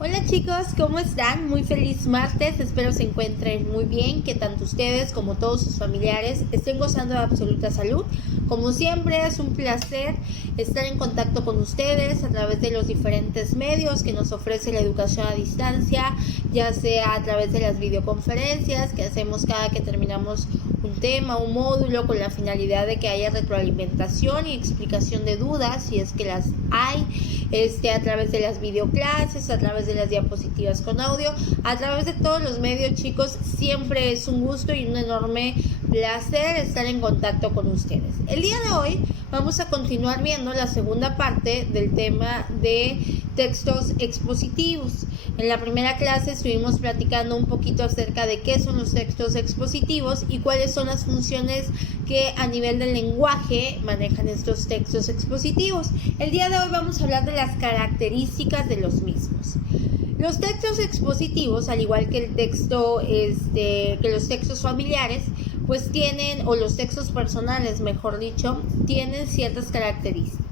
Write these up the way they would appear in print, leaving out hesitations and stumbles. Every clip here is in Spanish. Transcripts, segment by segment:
Hola chicos, ¿cómo están? Muy feliz martes, espero se encuentren muy bien, que tanto ustedes como todos sus familiares estén gozando de absoluta salud. Como siempre es un placer estar en contacto con ustedes a través de los diferentes medios que nos ofrece la educación a distancia, ya sea a través de las videoconferencias que hacemos cada que terminamos un tema, un módulo, con la finalidad de que haya retroalimentación y explicación de dudas si es que las hay, a través de las videoclases, a través de las diapositivas con audio, a través de todos los medios, chicos. Siempre es un gusto y un enorme placer estar en contacto con ustedes. El día de hoy vamos a continuar viendo la segunda parte del tema de textos expositivos. En la primera clase estuvimos platicando un poquito acerca de qué son los textos expositivos y cuáles son las funciones que a nivel del lenguaje manejan estos textos expositivos. El día de hoy vamos a hablar de las características de los mismos. Los textos expositivos, al igual que el texto, que los textos familiares, pues tienen, o los textos personales, mejor dicho, tienen ciertas características.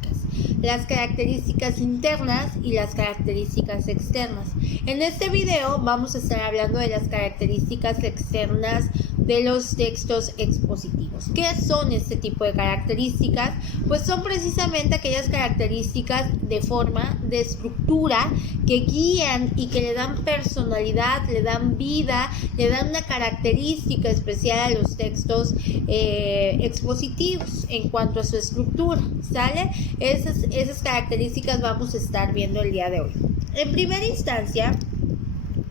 Las características internas y las características externas. En este video vamos a estar hablando de las características externas de los textos expositivos. ¿Qué son este tipo de características? Pues son precisamente aquellas características de forma, de estructura, que guían y que le dan personalidad, le dan vida, le dan una característica especial a los textos expositivos en cuanto a su estructura, ¿sale? Esas características vamos a estar viendo el día de hoy. En primera instancia,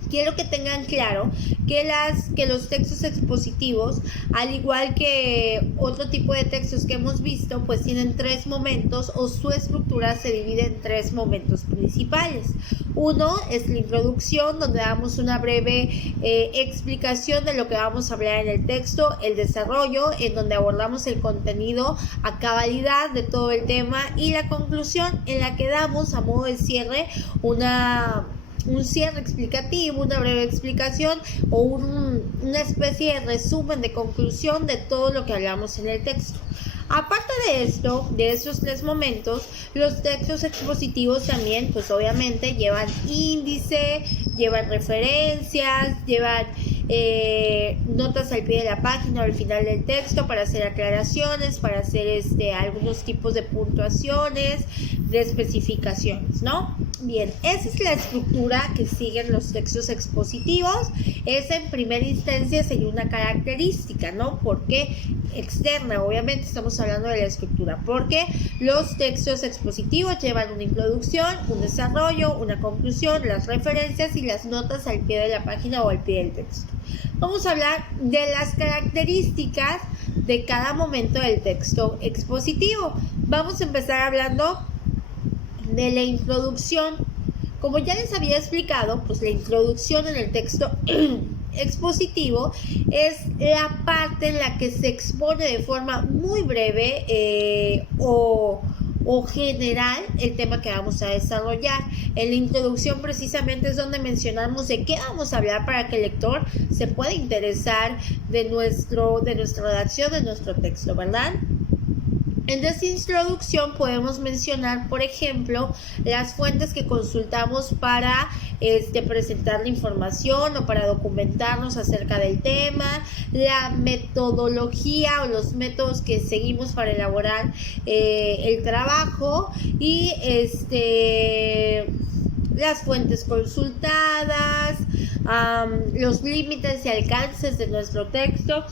quiero que tengan claro que los textos expositivos, al igual que otro tipo de textos que hemos visto, pues tienen tres momentos, o su estructura se divide en tres momentos principales. Uno es la introducción, donde damos una breve explicación de lo que vamos a hablar en el texto. El desarrollo, en donde abordamos el contenido a cabalidad de todo el tema. Y la conclusión, en la que damos a modo de cierre un cierre explicativo, una breve explicación o una especie de resumen de conclusión de todo lo que hablamos en el texto. Aparte de esto, de esos tres momentos, los textos expositivos también, pues obviamente llevan índice, llevan referencias, llevan notas al pie de la página o al final del texto para hacer aclaraciones, para hacer algunos tipos de puntuaciones, de especificaciones, ¿no? Bien, esa es la estructura que siguen los textos expositivos. Esa en primera instancia sería una característica, ¿no? Porque externa, obviamente estamos hablando de la estructura, porque los textos expositivos llevan una introducción, un desarrollo, una conclusión, las referencias y las notas al pie de la página o al pie del texto. Vamos a hablar de las características de cada momento del texto expositivo. Vamos a empezar hablando de la introducción. Como ya les había explicado, pues la introducción en el texto expositivo es la parte en la que se expone de forma muy breve o general el tema que vamos a desarrollar. En la introducción precisamente es donde mencionamos de qué vamos a hablar para que el lector se pueda interesar de nuestra redacción, de nuestro texto, ¿verdad? En esta introducción podemos mencionar, por ejemplo, las fuentes que consultamos para presentar la información o para documentarnos acerca del tema, la metodología o los métodos que seguimos para elaborar el trabajo y las fuentes consultadas, los límites y alcances de nuestro texto.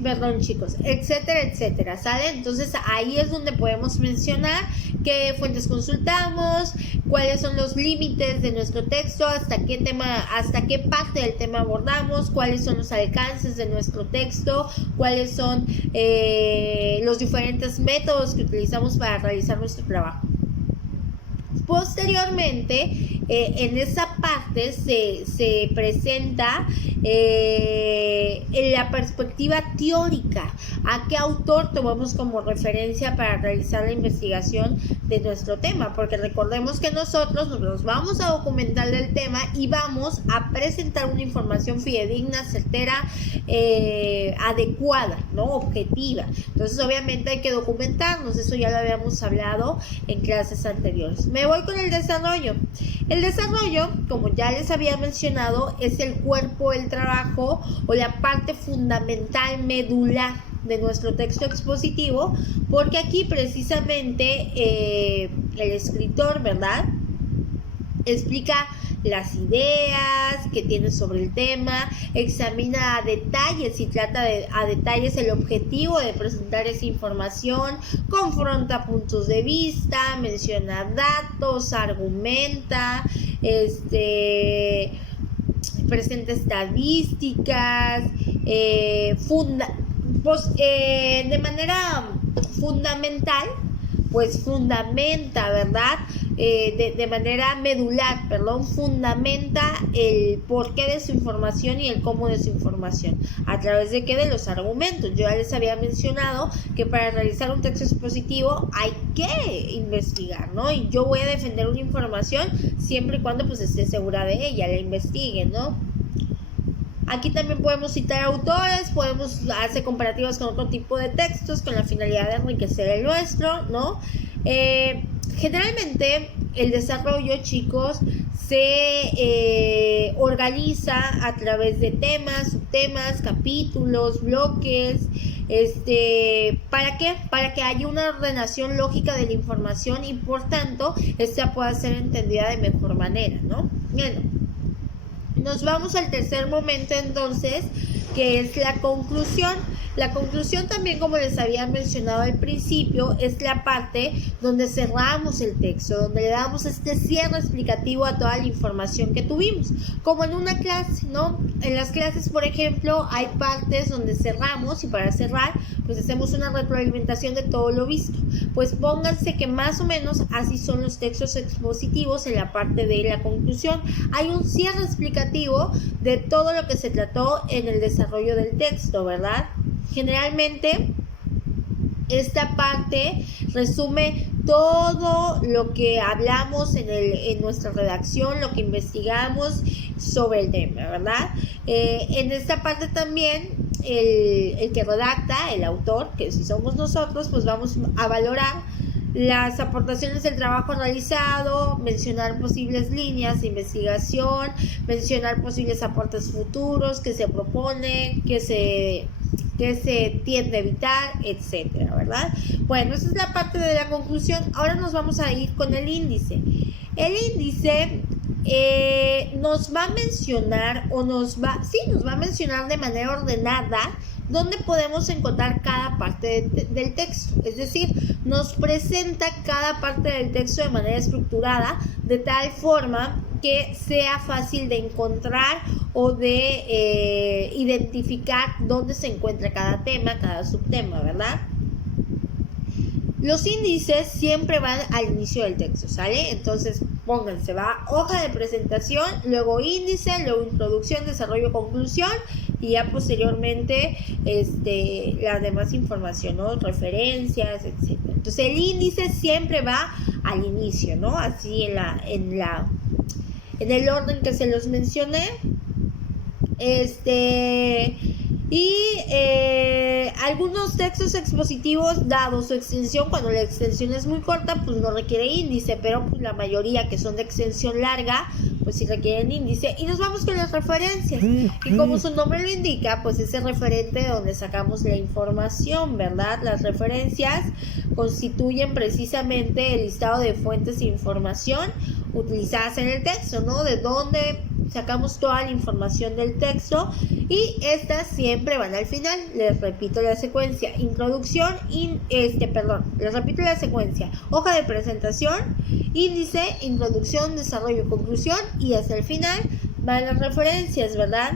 Perdón, chicos, etcétera, etcétera, ¿sale? Entonces ahí es donde podemos mencionar qué fuentes consultamos, cuáles son los límites de nuestro texto, hasta qué parte del tema abordamos, cuáles son los alcances de nuestro texto, cuáles son los diferentes métodos que utilizamos para realizar nuestro trabajo. Posteriormente, en esa parte se presenta en la perspectiva teórica, a qué autor tomamos como referencia para realizar la investigación de nuestro tema, porque recordemos que nosotros nos vamos a documentar del tema y vamos a presentar una información fidedigna, certera, adecuada, ¿no? Objetiva. Entonces obviamente hay que documentarnos, eso ya lo habíamos hablado en clases anteriores. Me voy con el desarrollo. El desarrollo, como ya les había mencionado, es el cuerpo del trabajo o la parte fundamental, medular de nuestro texto expositivo, porque aquí precisamente el escritor, ¿verdad?, explica las ideas que tiene sobre el tema, examina a detalles y trata a detalles el objetivo de presentar esa información, confronta puntos de vista, menciona datos, argumenta, presenta estadísticas, de manera fundamental, pues fundamenta, ¿verdad? De manera medular, fundamenta el porqué de su información y el cómo de su información. ¿A través de qué? De los argumentos. Yo ya les había mencionado que para realizar un texto expositivo hay que investigar, ¿no? Y yo voy a defender una información siempre y cuando pues esté segura de ella, la investigue, ¿no? Aquí también podemos citar autores, podemos hacer comparativas con otro tipo de textos con la finalidad de enriquecer el nuestro, ¿no? Generalmente el desarrollo, chicos, se organiza a través de temas, subtemas, capítulos, bloques. ¿Para qué? Para que haya una ordenación lógica de la información y por tanto esta pueda ser entendida de mejor manera, ¿no? Bueno, nos vamos al tercer momento entonces, que es la conclusión. La conclusión también, como les había mencionado al principio, es la parte donde cerramos el texto, donde le damos este cierre explicativo a toda la información que tuvimos, como en una clase, ¿no? En las clases, por ejemplo, hay partes donde cerramos y para cerrar, pues hacemos una retroalimentación de todo lo visto. Pues pónganse que más o menos así son los textos expositivos en la parte de la conclusión. Hay un cierre explicativo de todo lo que se trató en el desarrollo del texto, ¿verdad? Generalmente esta parte resume todo lo que hablamos en nuestra redacción, lo que investigamos sobre el tema, ¿verdad? En esta parte también el que redacta, el autor, que si somos nosotros, pues vamos a valorar las aportaciones del trabajo realizado, mencionar posibles líneas de investigación, mencionar posibles aportes futuros que se propone, que se tiende a evitar, etcétera, ¿verdad? Bueno, esa es la parte de la conclusión. Ahora nos vamos a ir con el índice. El índice nos va a mencionar nos va a mencionar de manera ordenada dónde podemos encontrar cada parte del texto. Es decir, nos presenta cada parte del texto de manera estructurada, de tal forma que sea fácil de encontrar o de identificar dónde se encuentra cada tema, cada subtema, ¿verdad? Los índices siempre van al inicio del texto, ¿sale? Entonces, pónganse, va hoja de presentación, luego índice, luego introducción, desarrollo, conclusión y ya posteriormente la demás información, ¿no? Referencias, etc. Entonces, el índice siempre va al inicio, ¿no? Así en el orden que se los mencioné. Y algunos textos expositivos, dado su extensión, cuando la extensión es muy corta, pues no requiere índice, pero pues la mayoría que son de extensión larga, pues sí requieren índice. Y nos vamos con las referencias, y como su nombre lo indica, pues es el referente de donde sacamos la información, ¿verdad? Las referencias constituyen precisamente el listado de fuentes de información utilizadas en el texto, ¿no? De dónde sacamos toda la información del texto, y estas siempre van al final. Les repito la secuencia: introducción, les repito la secuencia: hoja de presentación, índice, introducción, desarrollo, conclusión, y hasta el final van las referencias, ¿verdad?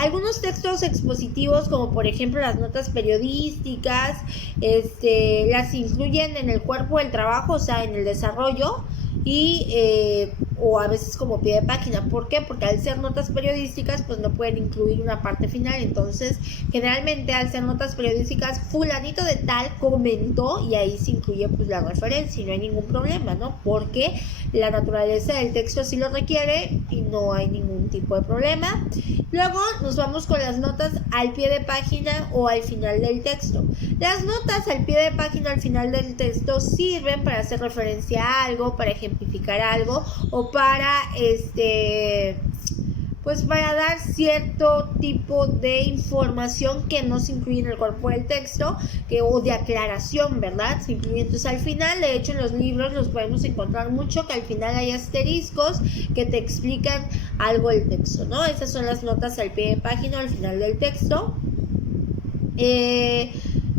Algunos textos expositivos, como por ejemplo las notas periodísticas, las incluyen en el cuerpo del trabajo, o sea, en el desarrollo, y o a veces como pie de página. ¿Por qué? Porque al ser notas periodísticas pues no pueden incluir una parte final. Entonces generalmente al ser notas periodísticas, fulanito de tal comentó, y ahí se incluye pues la referencia y no hay ningún problema, ¿no? Porque la naturaleza del texto así lo requiere y no hay ningún tipo de problema. Luego nos vamos con las notas al pie de página o al final del texto. Las notas al pie de página o al final del texto sirven para hacer referencia a algo, para ejemplificar algo o para pues para dar cierto tipo de información que no se incluye en el cuerpo del texto, o de aclaración, ¿verdad? Se incluye. Entonces al final, de hecho en los libros los podemos encontrar mucho, que al final hay asteriscos que te explican algo del texto, ¿no? Esas son las notas al pie de página o al final del texto.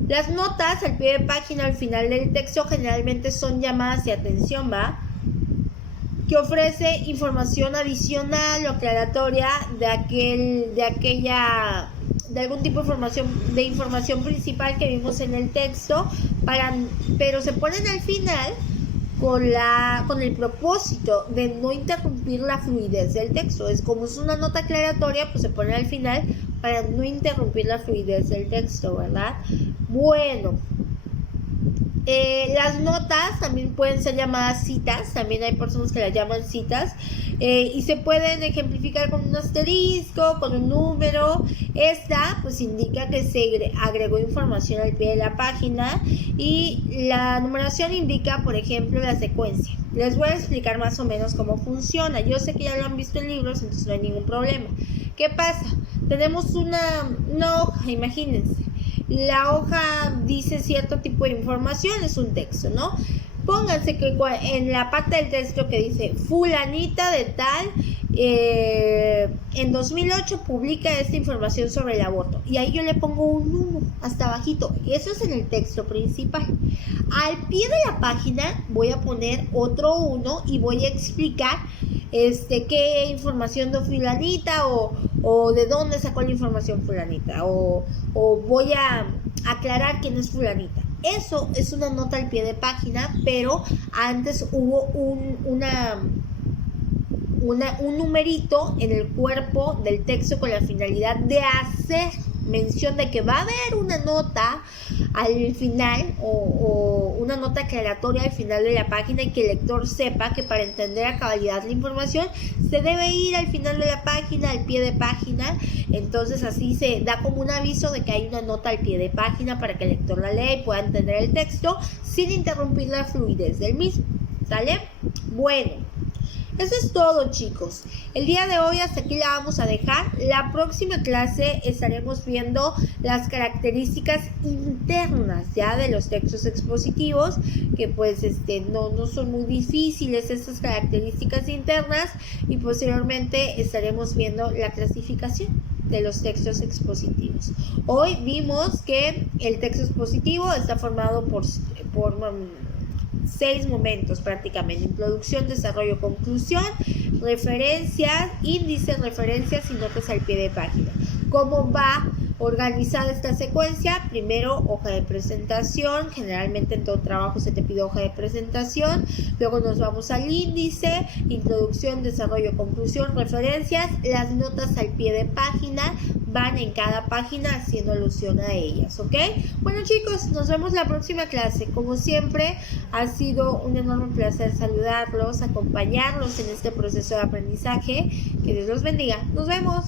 Las notas al pie de página o al final del texto generalmente son llamadas de atención, ¿va? Que ofrece información adicional o aclaratoria de algún tipo de información principal que vimos en el texto, pero se ponen al final con el propósito de no interrumpir la fluidez del texto. Es como es una nota aclaratoria, pues se pone al final para no interrumpir la fluidez del texto, ¿verdad? Bueno, las notas también pueden ser llamadas citas, también hay personas que las llaman citas, y se pueden ejemplificar con un asterisco, con un número. Esta pues indica que se agregó información al pie de la página, y la numeración indica, por ejemplo, la secuencia. Les voy a explicar más o menos cómo funciona. Yo sé que ya lo han visto en libros, entonces no hay ningún problema. ¿Qué pasa? Tenemos una hoja, imagínense. La hoja dice cierto tipo de información, es un texto, ¿no? Pónganse que en la parte del texto que dice fulanita de tal, en 2008 publica esta información sobre el aborto, y ahí yo le pongo un número hasta abajito. Eso es en el texto principal. Al pie de la página voy a poner otro 1 y voy a explicar qué información de fulanita, o de dónde sacó la información fulanita, o voy a aclarar quién es fulanita. Eso es una nota al pie de página, pero antes hubo un numerito en el cuerpo del texto con la finalidad de hacer mención de que va a haber una nota al final, o una nota aclaratoria al final de la página, y que el lector sepa que para entender a cabalidad la información se debe ir al final de la página, al pie de página. Entonces así se da como un aviso de que hay una nota al pie de página para que el lector la lea y pueda entender el texto sin interrumpir la fluidez del mismo. ¿Sale? Bueno, eso es todo, chicos. El día de hoy hasta aquí la vamos a dejar. La próxima clase estaremos viendo las características internas ya de los textos expositivos, que pues no son muy difíciles estas características internas, y posteriormente estaremos viendo la clasificación de los textos expositivos. Hoy vimos que el texto expositivo está formado por 6 momentos prácticamente: introducción, desarrollo, conclusión, referencias, índice, referencias y notas al pie de página. ¿Cómo va organizada esta secuencia? Primero, hoja de presentación. Generalmente en todo trabajo se te pide hoja de presentación. Luego nos vamos al índice, introducción, desarrollo, conclusión, referencias. Las notas al pie de página van en cada página haciendo alusión a ellas, ¿ok? Bueno, chicos, nos vemos la próxima clase. Como siempre, ha sido un enorme placer saludarlos, acompañarlos en este proceso de aprendizaje. Que Dios los bendiga. Nos vemos.